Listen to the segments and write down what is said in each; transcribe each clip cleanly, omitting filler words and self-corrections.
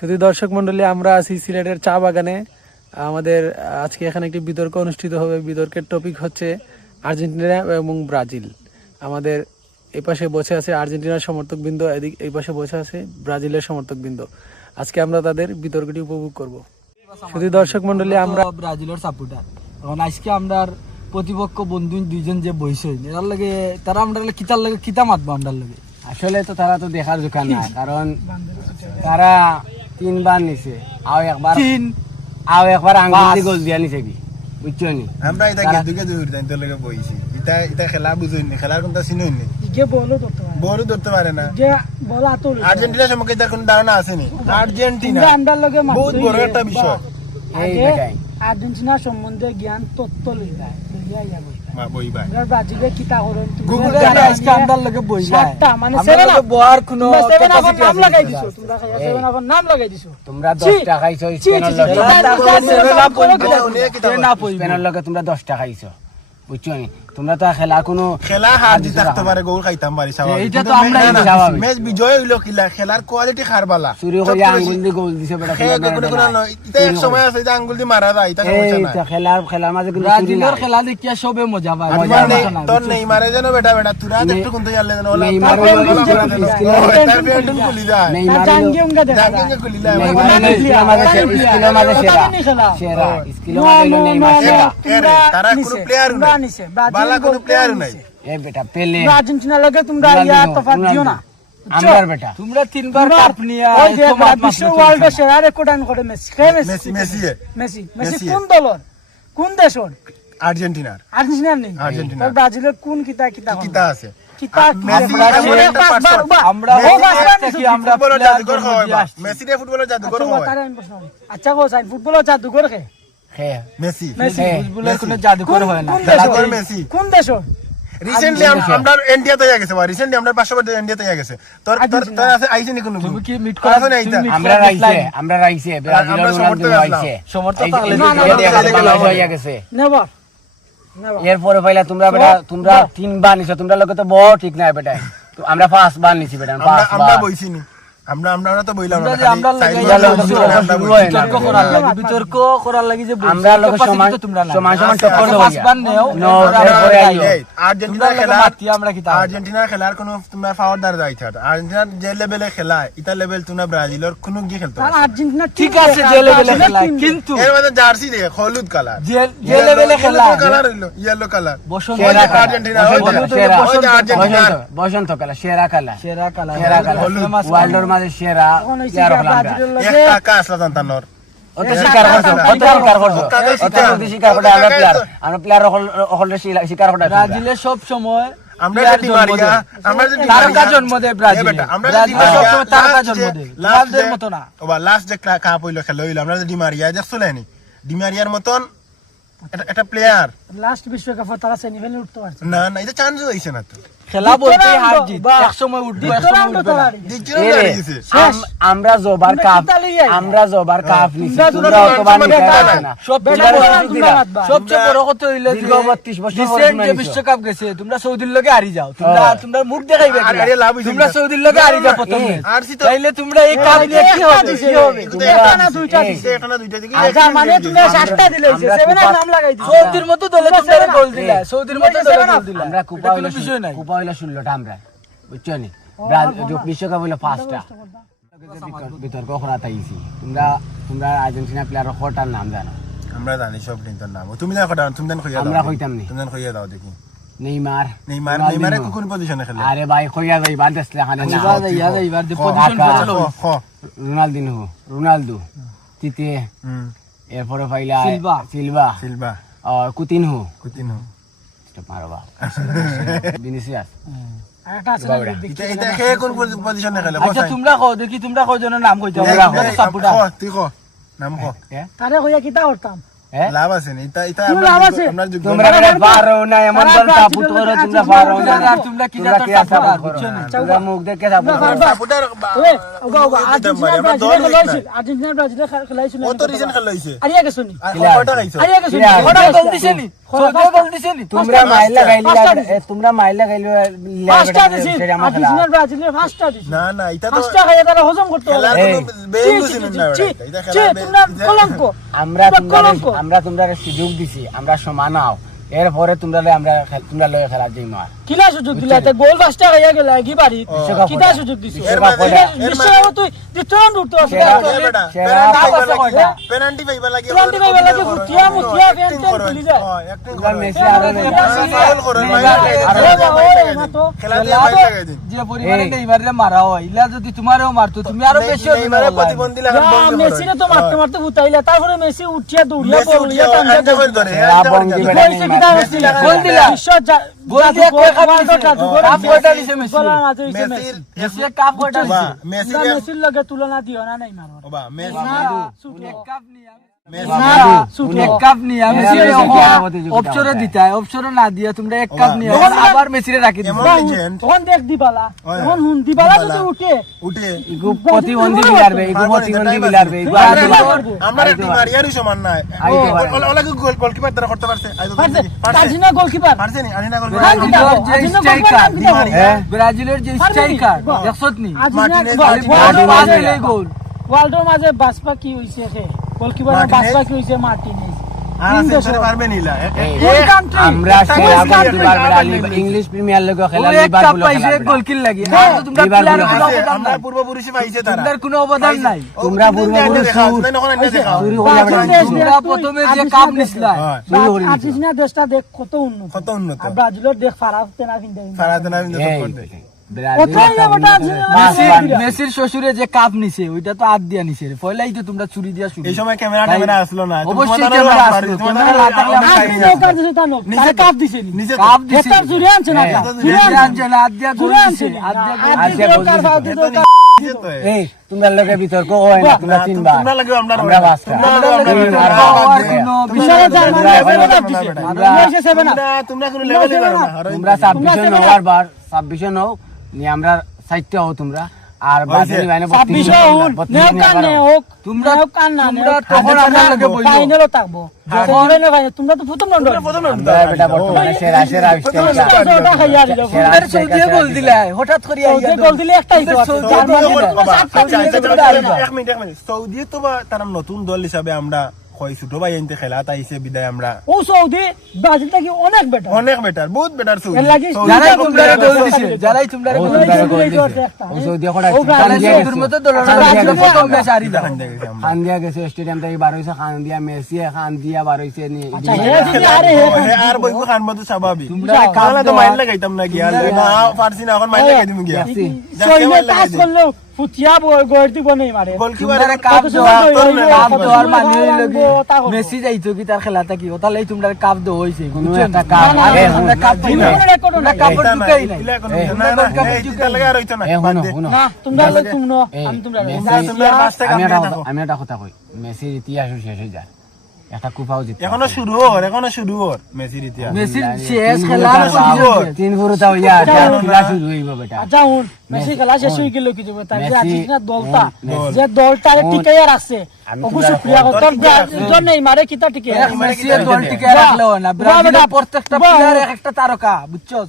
শুধু দর্শক মন্ডলী, আমরা আছি সিলেটের চা বাগানে। আমাদের আজকে এখানে একটি বিতর্ক অনুষ্ঠিত হবে। বিতর্কের টপিক হচ্ছে আর্জেন্টিনা এবং ব্রাজিল। আমাদের এই পাশে বসে আছে আর্জেন্টিনার সমর্থক বৃন্দ, এই পাশে বসে আছে ব্রাজিলের সমর্থক বৃন্দ। আজকে আমরা তাদের বিতর্কটি উপভোগ করব। শুধু দর্শক মন্ডলী, আমরা ব্রাজিলের সাপোর্টার। এখন আজকে আমরা প্রতিপক্ষ বন্ধু দুইজন যে বইছে এরার লাগে তারা আমরা কিতার লাগে কিতা মাতবো আমরা লাগে। আসলে তো তারা তো দেখার দোকান না, কারণ তারা 3 বার নিছে, আও একবার আঙ্গুল দিয়ে গোল দিয়া নিছে কি বুঝছো নি? আমরা এটা গেদুকে দূর যাই তোর লগে বইছি। এটা খেলা বুঝুইনি, খেলার কোনটা চিনুইনি। ইকে বলও ধরতে পারে, বড় ধরতে পারে না। যে বল আতল আর্জেন্টিনা সম্পর্কে তার কোনো ধারণা আসেনি। আর্জেন্টিনা আমরা লগে বহুত বড় একটা বিষয়। এই দেখাই আর্জেন্টিনা সম্বন্ধে জ্ঞান তত্ত্ব লইবা লইয়া ইয়া বইবা। মা বইবা আমরা ব্রাজিলে কিতা করেন গুগল আজকে আমরা লগে বইবা। সাতটা মানে সেভেন আপ বয়ার কোনো ক্যাপাসিটি নাম লাগাই দিছো। তোমরা খাইয়া সেভেন আপ নাম লাগাই দিছো। তোমরা 10 টাকা খাইছো, স্পেনের লগে স্পেনের লগে তোমরা 10 টাকা খাইছো বুঝছো নি? তোমরা তো খেলা কোনো খেলা হার জিত থাকতে পারে, গোল খাইতাম পারি স্বাভাবিক। এইটা তো আমরা স্বাভাবিক। ম্যাচ বিজয় হইলো কিলা, খেলার কোয়ালিটি খারবালা। চুরি করে আঙ্গুল দিয়ে গোল দিছে বেটা। এটা এক সময় আছে যে আঙ্গুল দিয়ে মারা যায়, এটা সমস্যা না। এইটা খেলার মাঝে কিন্তু চুরি ব্রাজিলের না। খেলা দেখিয়া সবে মজা পায়। তোর নেইমারে যেন বেটা তুরা একটু কোনতে জানলে যেন ওলা নেইমার তার পেন্ডুল খুলি যায়। নেইমার জাঙ্গিঙ্গে খুলি যায়। স্কিলের মাঝে সেরা স্কিলের মাঝে নেইমার সেরা। তারা কোনো প্লেয়ার নাই, বালা কোনো প্লেয়ার নাই। এ বেটা পেলে আর্জেন্টিনা লগে তোমরা ইয়া তফাৎ দিও না। আমরার বেটা তোমরা 3 বার কাপ নিয়া বিশ্ব ওয়ার্ল্ড সেরা রেকর্ড আন করে মেসি মেসি কোন দলর কোন দেশর? আর্জেন্টিনার। আর্জেন্টিনা নেই, আর্জেন্টিনা। আর ব্রাজিলের কোন কিতা কিতা কিতা আছে? কিতা মেসি আমরা ফুটবলের জাদুঘর হয়, মেসি রে ফুটবলের জাদুঘর হয়। আচ্ছা গো সাইন ফুটবলের জাদুঘর কে? হ্যাঁ মেসি ফুটবলের কোনো জাদুঘর হয় না। জাদুঘর মেসি। কোন দেশর? রিসেন্টলি আমরা ইন্ডিয়াতে গেছে, রিসেন্টলি আমরা 500 বার ইন্ডিয়াতে গেছে। তোর আছে আইছে নি কোনো? তুমি কি মিট করা নাই এটা? আমরা রাইছে ব্রাজিল রোনালদো রাইছে সমর্থক থাকলে হয়ে গেছে। নেভার এরপরে পাইলা তোমরা বেটা তোমরা 3 বার নিছো, তোমরা লোকে তো বড় ঠিক নাই বেটা। তো আমরা 5 বার নিছি বেটা, 5 আমরা বার। বইছি নি, আমরা তো বইলাম না। আমরা বিতর্ক করার লাগি যে আমরা লোক সমান সমান টক্কর দেব। নো এরপরে আইও আর্জেন্টিনার খেলা আমরা কি আর্জেন্টিনার খেলার কোনো তোমরা পাওয়ারদার যাইছ। আর্জেন্টিনার যে লেভেলে খেলা এটা লেভেল তোমরা ব্রাজিলের কোনো কি খেলতে পারো। আর্জেন্টিনা ঠিক আছে যে লেভেলে খেলা, কিন্তু এর মধ্যে জার্সি দেখে হলুদ কালার, যে লেভেলে খেলা কালার হইলো ইয়েলো কালার। সেরা আর্জেন্টিনা বসন্ত কালা সেরা কালা সেরা কালা ওয়ার্ল্ডের মাঝে সেরা ইয়ার হলাম এক টাকা আসলা জানতানোর অত শিকার করছো আমরা প্লেয়ার হলে শিকার করে ব্রাজিলের সব সময় আমরা যে ডিমারিয়া আমরা যে তারকা জন্ম দেয় ব্রাজিল। ব্রাজিল সব সময় তারকা জন্ম দেয়, রোনালদোর মত না। ওবা লাস্ট যে কাপ হইলো খেলা হইলো আমরা যে ডিমারিয়া দেখছলেনি, ডিমারিয়ার মতন একটা প্লেয়ার লাস্ট বিশ্বকাপে তারা সেমিফাইনালে উঠতে পারছে না। এটা চান্স হইছে না তো। খেলা বলতে হার জিত, এক সময় উঠবে এক সময় উঠবে না। আমরা জবার কাপ নিছি, তোমরা অতবার নিতে পারছ না। সবচেয়ে বড় কথা হইলো যে 32 বছর রিসেন্ট যে বিশ্বকাপ গেছে তোমরা সৌদির লগে হারি যাও, তোমরা মুখ দেখাইবে আরে লাভ হইছে তোমরা সৌদির লগে হারি যাও প্রথমে, তাইলে তোমরা এই কাপ নিয়ে কি হবে? একটা না দুইটা দিছে, একটা না দুইটা দিকে আচ্ছা মানে তোমরা 7টা দিলাইছে, 7 এর নাম লাগাই দিছো। সৌদির মতো দলে তোমরা গোল দিলা, সৌদির মতো দলে গোল দিলা। আমরা কুপা হইলো কুপা হইলো 16টা আমরা বুঝছো নি? বিশ্বকাপ হইলো 5টা। বিতর্ক করা তাইছি তোমরা আর্জেন্টিনা প্লেয়ারের কটার নাম জানো? আমরা জানি সব টিমের নাম। তুমি না কটা তুমি দেন কইয়া দাও। আমরা কইতাম নি। তুমি দেন কইয়া দাও দেখি। নেইমার কোন পজিশনে খেলে? আরে ভাই কইয়া যাই বান্দেসলে খানে না এবার পজিশন বদল রোনালদো তিতে এরপরে পাইলা সিলভা আর কুতিনহো মারবা ভিনিসিয়াস। এটা কে কোন পজিশনে খেলে? আচ্ছা তোমরা কও দেখি, তোমরা কও জনের নাম কইতে আমরা সাপোর্টার তুই কো নাম কো। তারে কইয়া কিতা করতাম? লাভ আছে নি এটা লাভ আছে? তোমরা পারো না এমন বল সাপোর্ট করো, তোমরা পারো না। আর তোমরা কিতা তো সাপোর্ট বুঝছো না? তোমরা মুখ দেখে সাপোর্ট করো। সাপোর্টার ওই ওগা আর্জেন্টিনা ব্রাজিল খেলাইছিল কত রিজন খেলা হইছে? আরিয়া গেছনি কয়টা খাইছো? আরিয়া গেছনি কটা গোল দিছেনি তোমরা মাইল লাগাইলে পাঁচটা দিছি আর্জেন্টিনা ব্রাজিলের পাঁচটা দিছি না না এটা তো পাঁচটা খাইয়া তারা হজম করতে পারে খেলার কোনো বেইলু ছিল না এটা খেলার তোমরা কলঙ্ক আমরা তোমরা সুযোগ দিছি আমরা সমানাও এরপরে তোমরা লয়ে খেলা যাই মার কিলা সুযোগ দিলা তে গোল পাঁচটা খাইয়া গেল কি বাড়ি কিটা সুযোগ দিছি বিশ্বকাপ তুই দ্বিতীয় উঠতে আসবে পেনাল্টি পাইবা লাগে পেনাল্টি পাইবা লাগে ফুটিয়া মুটিয়া ফ্যান খুলি যায় তোমরা মেসি আর খেলা লাগাই দিন যে পরিমাণে নেইমারে মারা হয় ইলা যদি তোমারও মারতো তুমি আরো বেশি নেইমারে প্রতিবন্ধী লাগা বন্ধ মেসিরে তো মারতে মারতে ফুটাইলা তারপরে মেসি উঠিয়া দৌড়িয়া পড়লিয়া টানতে ধরে কইছে কিটা হইছিল গোল দিলা বিশ্ব গোল দিয়ে কয় কাপ দিছে মেসি মেসি কাপ কয়টা দিছে মেসির লগে তুলনা দিও না নাই মারবা বাবা মেসি কাপ নিয়া সুটো এক কাপ নিয়া মেসি অপশনে দিতাই অপশনে না দিয়া তোমরা এক কাপ নিয়া আবার মেসিরে রাখি দিছো তখন দেখ দিবালা তখন হুন দিবালা যদি উঠে প্রতিবন্ধী বিলারবে আমরা ডিমারিয়ারই সমান নাই ওলাকে গোলকিপার দ্বারা করতে পারছে আর্জেন্টিনা গোলকিপার পারছে নি আর্জেন্টিনা গোলকিপার ব্রাজিলের যে স্ট্রাইকার দেখছত নি আর্জেন্টিনা গোল ওয়ার্ল্ডের মাঝে বাসপা কি হইছে হে গোলকিপার বাসপা কি হইছে মার্টিনেজ পারবে নিলা আমরা সেরা করতে পারবে না ইংলিশ প্রিমিয়ার লিগে খেলা লিভারপুল পাইছে গোল কিল লাগি তোমরা প্লেয়ার কোনো অবদান আমরা নাই পূর্বপুরুষে পাইছে তারা তোমরা কোনো অবদান নাই তোমরা পূর্বপুরুষ চুরি করে তোমরা প্রথমে যে কাপ নিছলা আর্জেন্টিনা দেশটা দেখ কত উন্নত কত উন্নত আর ব্রাজিলের দেখ ফারাতে না কিনতে ফারাতে না বিন্দু কোথায় যাবটা আর্জেন্টিনা মেসির শ্বশুরে যে কাপ নিছে ওইটা তো আদ দিয়া নিছে পয়লাই তো তোমরা চুরি দিয়া শুরু এই সময় ক্যামেরা আসলো না অবশ্যই ক্যামেরা আসলো ক্যামেরা নিচে কাপ দিছে নিচে কাপ দিছে হেক্টর জুড়ে আনছে না জুড়ে আনছে না আদ দিয়া গোল দিছে আদ দিয়া গোল এই তোমরা লগে বিতর্ক হয় না তোমরা তিনবার তোমরা লাগে আমরা পাঁচটা তোমরা কোন লেভেলে পারো না তোমরা 26 নওয়ার বার 26 নও নি আমরা 60টা হও তোমরা আর বাকি মানে 32 তোমরা তখন আমরা লগে বইলো ফাইনালও থাকবো তোমরা তো প্রথম রাউন্ড বেটা বর্তমানে সেরা তোমরা সৌদিয়ে গোল দিলা হঠাৎ করে আইয়া গোল দিলে একটাই তো এক মিনিট সৌদি তো তারা নতুন দল হিসাবে আমরা কই ছোট ভাই এনতে খেলা তাইছে বিদায় আমরা ও সৌদি ব্রাজিল থেকে অনেক বেটার বহুত বেটার সৌদি যারাই তোমরা গোল দিছে যারাই তোমরা গোল দিছে ও সৌদি কোটা তোর মত দলরা প্রথম ম্যাচ হারি দাও খান দিয়া গেছে স্টেডিয়াম থেকে বার হইছে খান দিয়া মেসি খান দিয়া বার হইছে নি আর বইকো খান মতো স্বাভাবিক কালা তো মাইল লাগাইতাম না গিয়া না ফারসি না এখন মাইল লাগাই দিমু গিয়া সৈন্য কাজ করলো ফুটিয়া গড় দিব নেই মারে তোমরা কাপ দেওয়ার মানে লাগি মেসি যাইতো কি তার খেলাটা কি ওটা লাই তোমরা কাপ দো হইছে কোনো একটা কাপ আরে তোমরা কাপ দিই না তোমরা কাপ ঢুকাই নাই না লাগা রইতো না না তোমরা আমি একটা কথা কই মেসির ইতিহাস শেষ হয়ে যায় একটা কুপাও জিতে এখনো শুরু হর মেসির ইতিহাস মেসির শেষ খেলা তিন পুরোটা হইয়া খেলা শুরু হইব বেটা যাউন মেসি খেলা শেষ হয়ে গেল কি যাবে তাই আর্জেন্টিনা দলটা যে দলটারে টিকাইয়া রাখছে অবশ্য প্রিয়া কত জন নেই মারে কিটা টিকে মেসি দল টিকে রাখলো না ব্রাজিলের প্রত্যেকটা প্লেয়ার একটা তারকা বুঝছো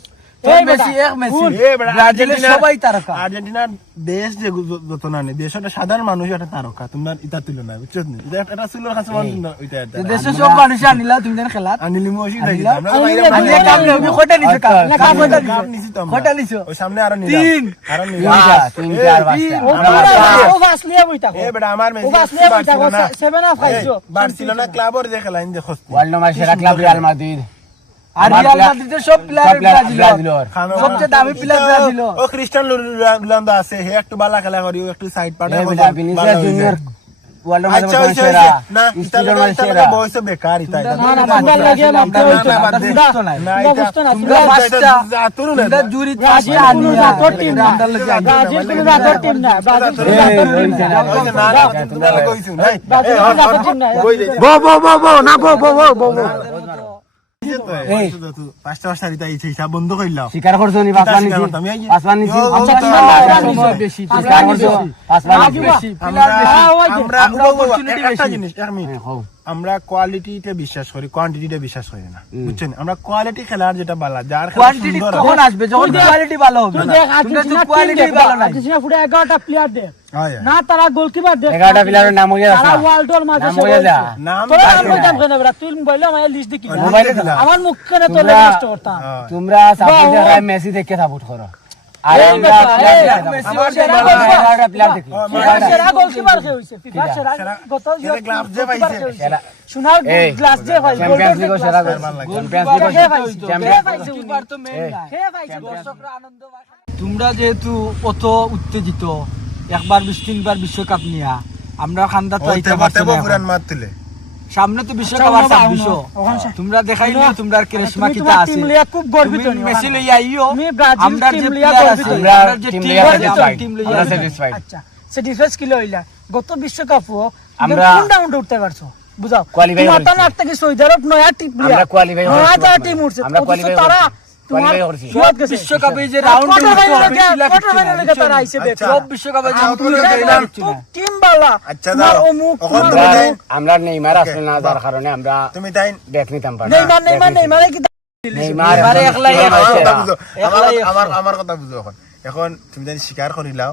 ব্রাজিলের সবাই তারকা আর্জেন্টিনার দেশ যে যত না দেশটা সাধারণ মানুষ একটা তারকা তোমরা ইটা তুলো না বুঝছো নি এটা সুলোর কাছে ওইটা দেশের সব মানুষ আনিলা তুমি জান খেলা আনিলি মশি দেখি আমরা আনিলে কাম নেই কয়টা নিছে কাম কয়টা নিছো ওই সামনে আরো নিলাম আরো তিন চার পাঁচটা ও বাস নিয়ে বইতা এ বেটা আমার ও বাস নিয়ে বইতা 7 অফ খাইছো বার্সেলোনা ক্লাবর যে খেলা ইন দেখো ওয়ার্ল্ড নাম্বার সেরা ক্লাব রিয়াল মাদ্রিদ আর রিয়াল মাদ্রিদের সব প্লেয়ার ব্রাজিলের সবচেয়ে দামি প্লেয়ার ব্রাজিল ও ক্রিস্টিয়ানো রোনালদো আছে হে একটু বালা খেলা করি একটু সাইড পাঠায় ভিনিসিয়াস জুনিয়র ওয়ার্ল্ড আচ্ছা নাম্বার সেরা না ইতালিয়ান বয়স বেকার ইতা না বাবা লাগে মাপতে হইতো না এটা তোমরা পাঁচটা তোমরা জুরি ব্রাজিল কোনো জাতর টিম না ব্রাজিল কোনো জাতর টিম না ব্রাজিল কোনো জাতর টিম না তোমরা কইছো নাই ব্রাজিল কোনো জাতর টিম না পাঁচটা সারিতা হিসাব বন্ধ করলাম স্বীকার করছো নি পাঁচবার নিছি বেশি স্বীকার করছো পাঁচবার বেশি আমরা একটা জিনিস এক মিনিট আমরা কোয়ালিটিতে বিশ্বাস করি, কোয়ান্টিটিতে বিশ্বাস করি না, বুঝছেন? আমরা কোয়ালিটি খেলার যেটা বালা, যার খেলা কোয়ান্টিটি সুন্দর কখন আসবে যখন কোয়ালিটি ভালো হবে তুই না দেখ তোমরা তো আর্জেন্টিনা কোয়ালিটি ভালো নাই আর্জেন্টিনা ফুটে 11টা প্লেয়ার দেখ হয়। না তারা গোলকিপার দেখ 11টা প্লেয়ারের নাম হইয়া তারা ওয়ার্ল্ডের মাঝে নাম হইয়া যা নাম তোরা জানি নাম না। কইতাম কেন বেটা তুই মোবাইলে আমার লিস্ট দেখি মোবাইলে দিলা। আমার মুখ কেন তো তোমরা- লিস্ট করতাম হয়। তোমরা সাপোর্ট দেখে মেসি দেখে সাপোর্ট করো আর এই আমরা বেটা, প্লেয়ার এই, দেখে মেসি সাপোর্ট সেরা করো। গোলকিপার। 11টা প্লেয়ার দেখি ফিফা সেরা গোলকিপার কে হইছে ফিফা সেরা সেরা- গত সেরা গ্লাভস যে পাইছে। সেরা- সোনার এই, গ্লাস যে পাই চ্যাম্পিয়ন্স লিগও সেরা গোল চ্যাম্পিয়ন্স লিগও কে পাইছে চ্যাম্পিয়ন্স গোলকিপার তো মেইন না কে পাইছে দর্শকরা আনন্দ পায়। তোমরা যেহেতু অত উত্তেজিত একবার 20-3 বিশ্বকাপ নিয়া আমরা খান্দা তো ওই আইতে তেবো পারছি তেবো না পুরান এখন। মাত তুলে। সামনে তো বিশ্বকাপ আচ্ছা, আর ওখানে 26 তোমরা দেখাইলে তোমরা কেরেশমা তুমি কিতা তোমার আছে টিম লিয়া খুব গর্বিত তুমি নি মেসি লইয়া আইও তুমি ব্রাজিল আমরা টিম যে লিয়া প্লেয়ার গর্বিত আছে নি। আমরা আমরা যে টিম টিম লিয়া আছে satisfied। টিম আমরা লইয়া satisfied। আচ্ছা স্যাটিসফাইড কি লইলা গত বিশ্বকাপও আমরা কোন রাউন্ডে উঠতে পারছো বুঝাও qualify তোমার করছি। তো আট থেকে সৌদি আরব নয়া টিম লিয়া আমরা qualify করছি। নয়া টিম উঠছে আমরা অথচ qualify তারা করছি। তোমার qualify করছি। ফিরত গেছে। বিশ্বকাপে যে রাউন্ডে কোয়ার্টার উঠতে হবে ফাইনালে সেটা কোয়ার্টার কিচ্ছু না, ফাইনালে তারা আইছে দেখ আচ্ছা। সব বিশ্বকাপে যে আচ্ছা, তুমি ওগুলো দেখলে দেখলাম। কিচ্ছু না। টিম বালা আচ্ছা, তোমার দাও। অমুক ওখান তোমার থেকে অমুক। যাই। আমরা নেইমার আসলে না যার কারণে আমরা তুমি তাই ব্যাক নিতাম পারি নেইমার কি নেইমার নেইমারে একলাই আমার একলাই কথা বুঝো, একলাই আমার- একশো। আমার- আমার কথা বুঝো এখন। এখন তুমি যেন স্বীকার করিলাও,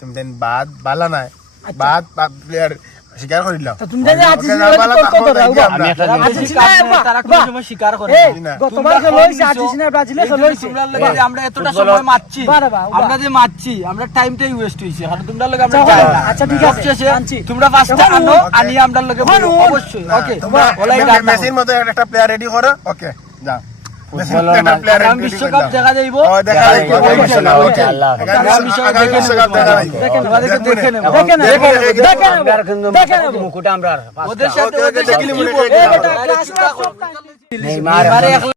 তুমি যেন বাদ বালা নাই, বাদ প্লেয়ার স্বীকার করিলাও। তো তুমি জানি ওকে, আর্জেন্টিনা বালা তর্ক তারপর করো, দেখি উবা। আমরা। আমি একটা তারা জিনিস- বেশি কাজ নেই, তারা কোনো সময় স্বীকার করে না। এই, গতবার তোমরা খেলা হইছে কম আর্জেন্টিনা ব্রাজিলে এই খেলা জন্য হইছে তোমরা লগে যে আমরা এতটা ফুটবল- সময় মারছি বারে বা, উবা। আমরা যে মারছি আমরা টাইমটাই ওয়েস্ট হইছে কারণ তোমরা লগে আমরা আচ্ছা, যাই না। আচ্ছা, ঠিক আছে, সবশেষে মানছি। তোমরা পাঁচটা এখন আনো ও- আনি আমরা লগে এখন বলো, ও- অবশ্যই ওকে তোমরা ওলাই মে- রাখো। মেসির মতো একটা প্লেয়ার রেডি করো, ওকে যাও। মেসির ফুটবলের একটা মান- player আগামী ready বিশ্বকাপ করে দাও। দেখা যাইবো ও, দেখা দেখা যাইবো, যাইবো, দেখা যাইবো, ওকে, ওকে। আল্লাহ। আগামী বিশ্বকাপ দেখা যাইবো। তোমাদেরকে দেখে নেবো। দেখে নেবো, দেখে নেবো, দেখে নেবো, আমরা কিন্তু দেখে নেবো। মুকুটটা আমরা আর পাঁচটা। ওদের সাথে ওকে, ওদের দেখলি সাথে মনে কি হয় বলবো? এই বেটা, ক্লাস সব নেইমার এবারে একলা